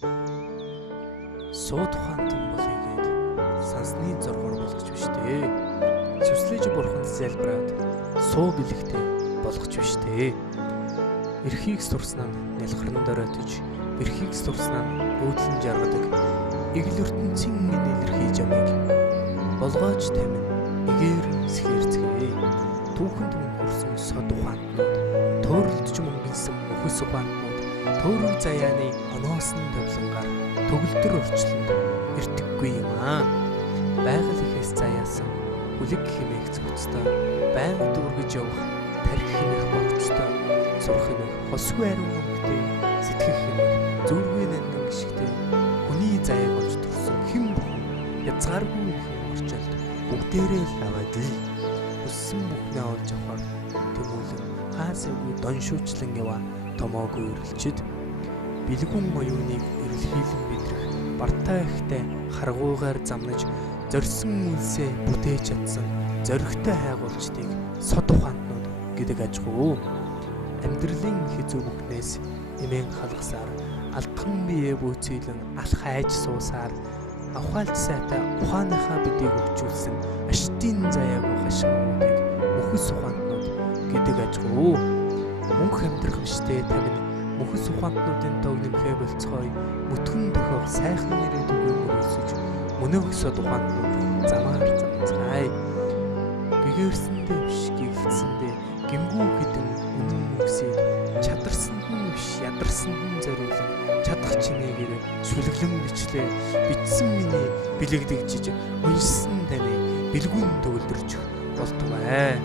Суу тухаантан болъёгээд сансны зоргоор болгоч биш дээ. Сүслэж бурханд залбираад суу бэлэгтэй болгоч биш дээ. Эрхийг сурснаа нялхран доройтож, эрхийг сурснаа өөдлөн жаргадаг игэл ертөнцийн илэрхий жамыг болгооч тамин эгээр сэхэрцгээ. Түүхэнд мөн хүрсэн сод ухаантнууд, төөрөлдөж мөнгөнсөн мөхөс ухаантнууд, төөрөг заяаны оноосон тавлангаар төгөлдөр орчлонд эртэггүй юм аа. Байгаль ихээс заяасан хүлэг хэмээх зөвцтэй, байнга дүүргэж явах тархи хэмээх богцтой, сурах хэмээх хосгүй ариун өнгөтэй, сэтгэх хэмээх зүрхний нандин гიშгтэй, хүний заяаг олж төрсөн хэн бүхэн язгааргүй хэм орчилд бүгдээрээ л аваад л өссөн бүхнээ олж авахар тэмүүлэн хаасайгүй доншуучлан яваа томоогүй үрэлчид бэлгүн оюуныг эрэлхийлэн бидрэх бартаа ихтэй харгуугаар замнаж зорьсон үлсээ бүтээж чадсан зоригтой хайгуулчдыг сод ухаантнууд гэдэг ажгүй. Амьдралын хизүү бүхнээс эмээн халгасаар алдхан бие бөөцөөлөн алх хайж суусаар авхаалт сайтай ухааныхаа бидийг өвчүүлсэн аштын заяагүй хашгуудыг мөхөс ухаантнууд гэдэг ажгүй. Мөнх амьдрах биштэй тамин мөхөс ухаантнуудын тог нэмхээ болцгой мөтгөн төхөөх сайхан ирээдүгөө мөрөөсөж мөнөг сод ухаантнууд замаар замцгаая. Гэгэрсэндээ биш гэгэлцэндээ гимгүү хідэн үнэн мөксийг чадарсанд нь биш ядарсанд нь зориулан чадах чинээгээр шүлэглэн бичлээ битсэн миний бэлэгдэгжиж уншсан таны бэлгүүн төгөлдөрч болтугай.